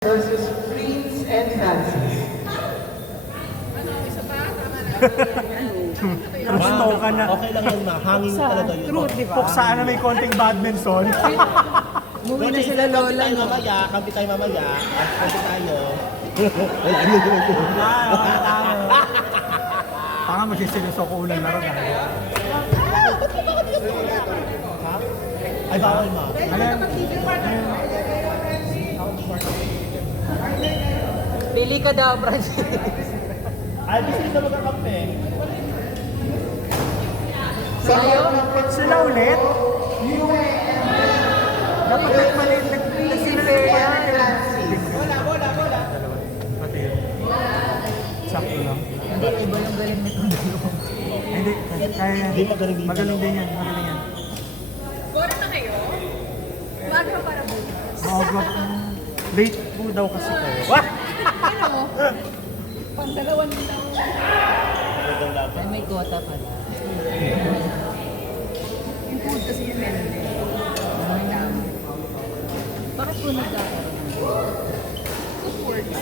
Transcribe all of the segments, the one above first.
versus Prince and Francis. Gusto ka na. Okay lang yun, ma. Hangin talaga yun. Truth, di ba? Puksa na may konting badminton. Umuwi na sila lola, no? Kampi tayo mamaya. Kampi tayo. Wala yun. Tanga mo siya sinusuko unang laro na. Ay, bawal, ma. Pili ka daw, Francis. Ay, gusto rin na magkakampi. Sila ulit? Dapat nagpalit sila yan. Bola. Sakto lang. Hindi, iba yung galing nito. Hindi, kaya yan. Hindi, magaling din. Magaling din yan. Bora na kayo? Umaga pa para bukas. Late po daw kasi kayo. Ano? Pang-dalawan nila. Ay, may quota pala. Yung food kasi yung meron din. Ang dami. Bakit po nagkakaroon? Good works.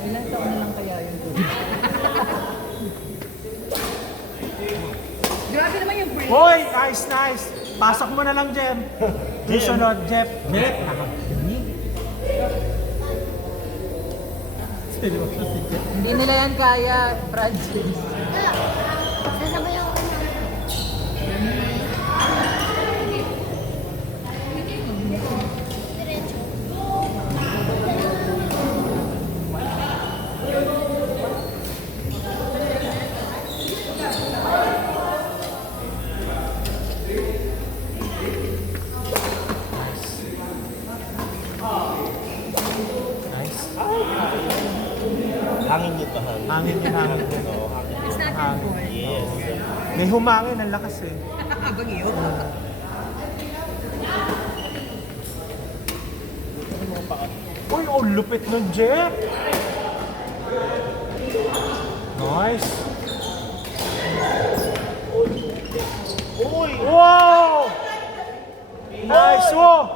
Ilang taon na lang kaya yung food? Grabe naman yung brain. Hoy, nice. Pasok mo na lang, Jem. Susunod, Jeff. Hindi nila yan kaya, Francis. Hangin yun pa, hangin. Hangin din, hangin. Oo, hangin. It's not your fault. Yes. May humangin, ang lakas eh. Abang yun. Uy, oh, lupit nun, Jeff. Nice. Uy! Wow! Nice, wow!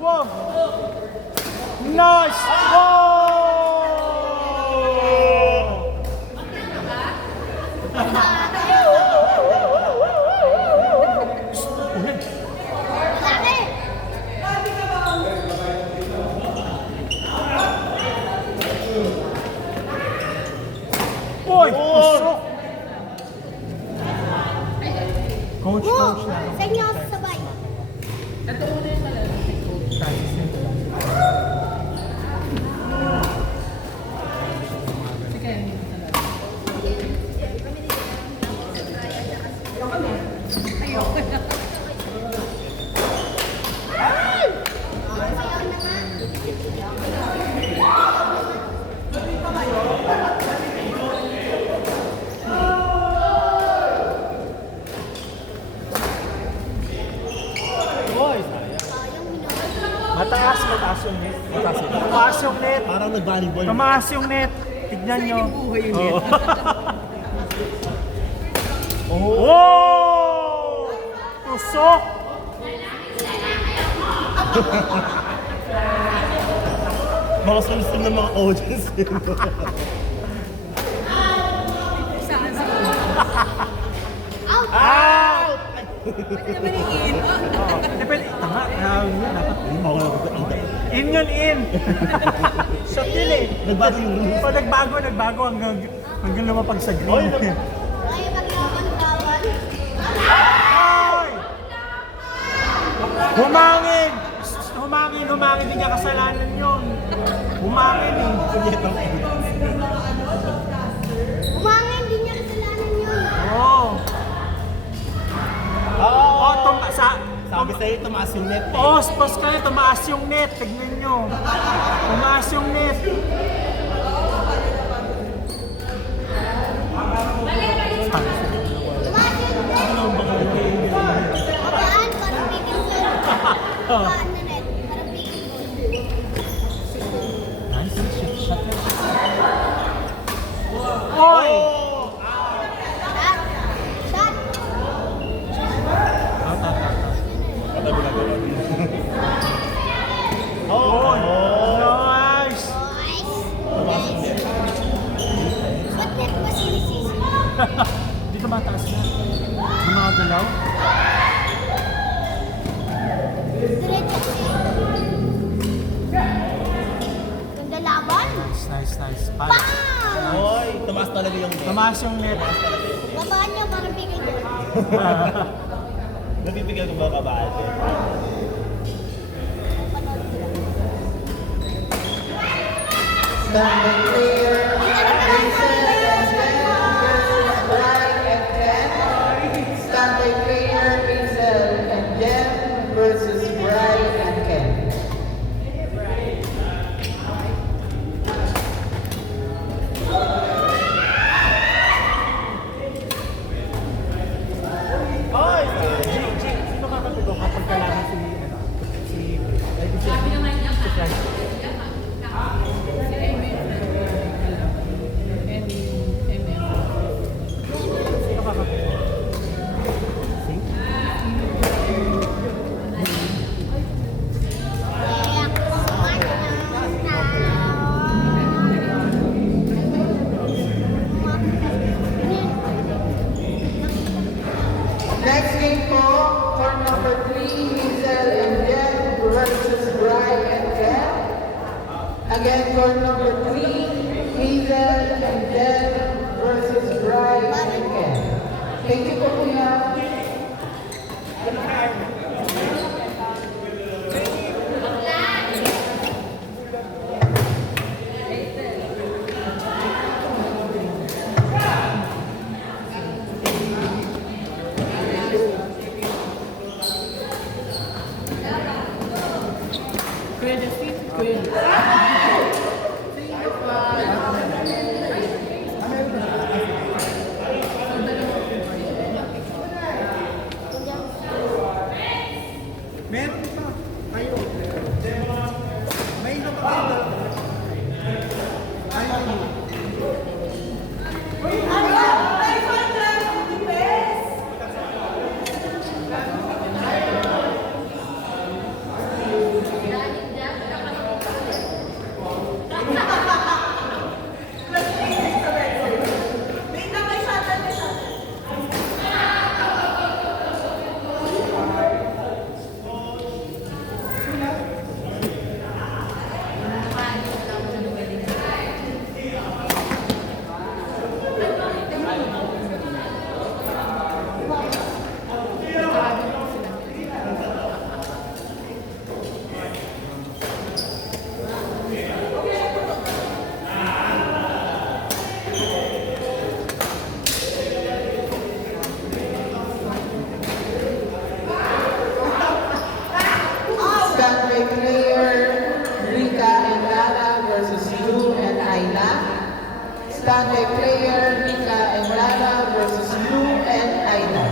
Wow! Nice! Wow! Uy! Pusok! Coach na. Sa inyo ako sabay. Mataas yung net. Tumaas yung net. Parang nag-volleyball. Tumaas yung net. Tignan nyo. Buhay yun yan. Oh! Tusok! Mga sulistin ng mga audience. Saan sa Out! Pwede naman yung in. Depende. Tama. Dapat Oo, in yun, in. Shot yun eh. nagbago yung rules. Pag nagbago hanggang lumapag sa green. Oy, Ay, mag-iwan bawal. Ay! Humangin! Humangin. Hindi niya kasalanan yun. Humangin eh. Umangin, hindi niya kasalanan yun. Oo. Oh, Sabi sa'yo, tumaas yung net. Pause kayo, tumaas yung net. Tignan nyo. Tumaas yung net. Babaan, parang pigil ko. Babaan na net, parang pigil ko. Nice shot. Oy! Shot! Patabi na gano'n. Nice, nice. Pala. Hoy, tumaas talaga yung net. Tumaas yung net. Babaan niyo para picking ball. Nabibigyan ko ba babaan? Standing clear. Vincent and Jen versus Brian and Ken. Standing clear. Vincent and Jen versus Brian and Ken. Sino kakapito kapag kailangan si Frank? Sino kakapito? Next game po, court number 3, Hazel and Jen versus Brian and Ken. Again, court number 3, Hazel and Jen versus Brian and Ken. Thank you po kuya. Meron pa. Kayo. May iba pa kayo. Ayaw. Stanley player Rika and Lala versus Lou and Ayla. Stanley player Rika and Lala versus Lou and Ayla.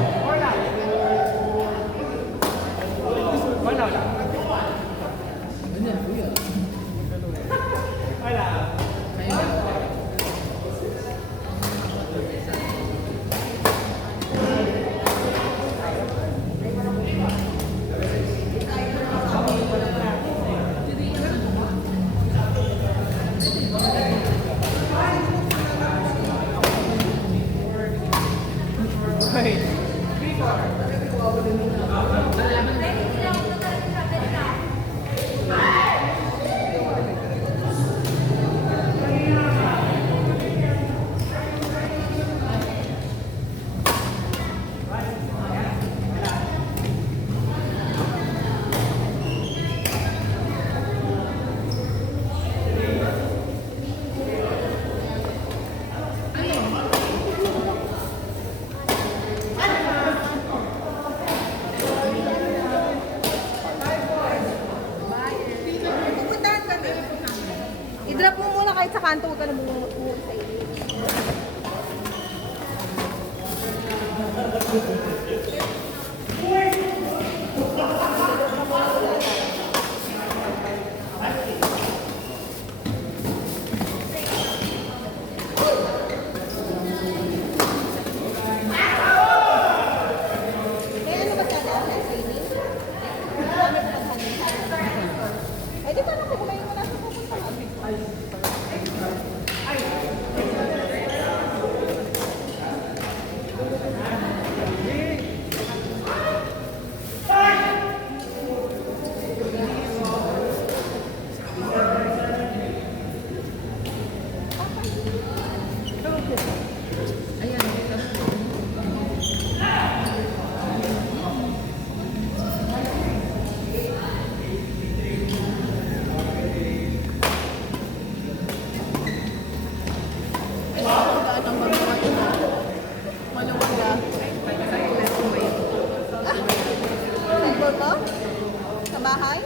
I-drop mo muna kahit sa kanto, huwag ka na bumumunod sa iyo. May ano ba sana? Training? Gamit pa sa Eh, di ba nakukumain mo na sa pupunta? bahay?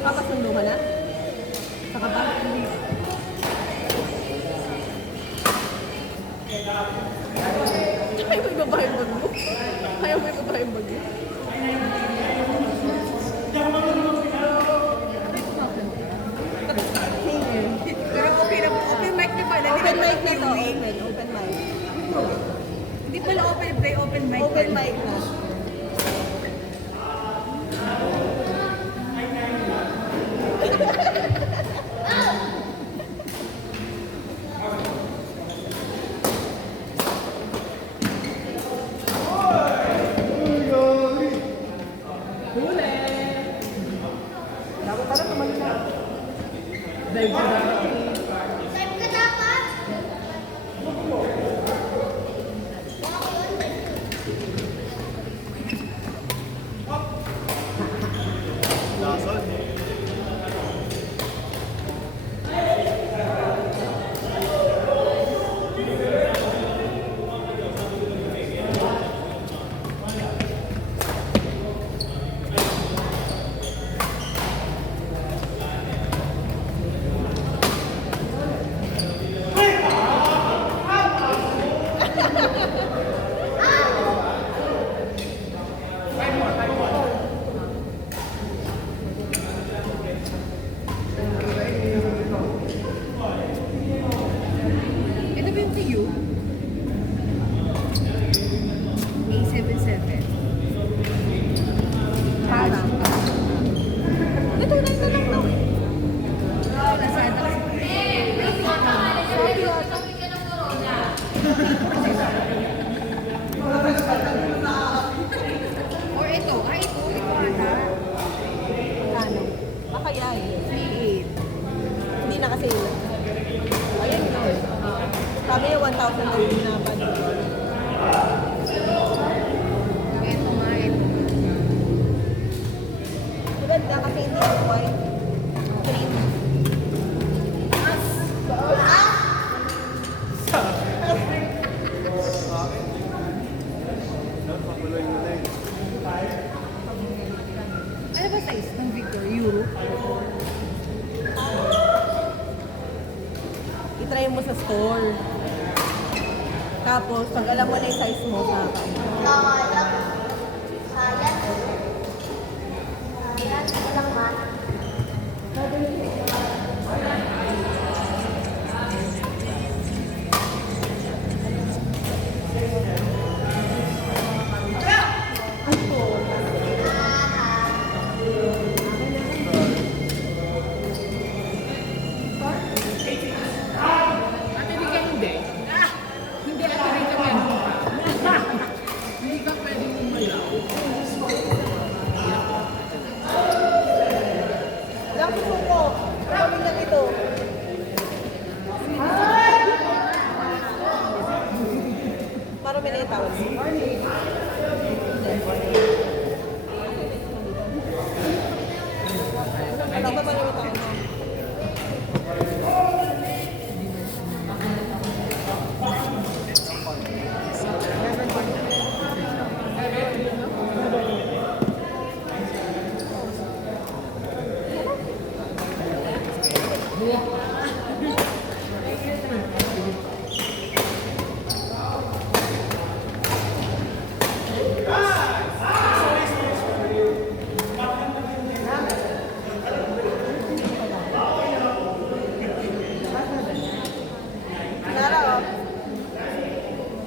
Papasundo ka na? Saka ba? Ayaw mo ibabahe yung bag mo? Ayaw mo ibabahe yung bag mo? Pero okay na po. Open mic na pala. Open mic na to. Open mic. Hindi pala open play, open mic. Open mic na. Time ka dapat. Ito ba yung PU? A77. Parang. Ito na lang daw eh. Lazada kasi. 1,000 na yung pinapanood. Ito nga, ito. Maganda kasi hindi yung white. Cream. Ano ba size ng Victor? Euro? I-try mo sa store. Tapos, pag alam mo na yung size mo, kakain. Sayang. Walang mat. Ate Rika, hindi. Hindi, Ate Rika, meron ka. Hindi ka pwedeng umalaw. Lang suko. Kami na dito. Para may naitawag. Ano ba ba naman tayo?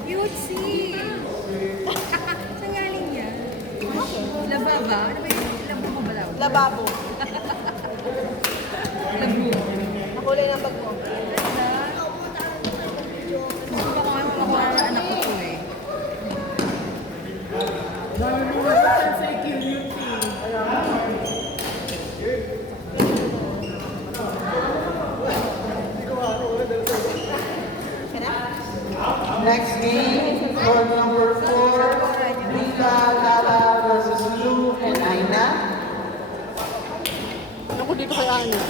Cutesy! Saan galing yan? Lababa? Ano ba yung labo mo ba daw? Lababo. Labo. Nakulay ng bag mo. Gusto ko nga makuha na anak ko to eh. Next game, for number 4, Rika Lala versus Lou and Aina. Ako dito kay Ana.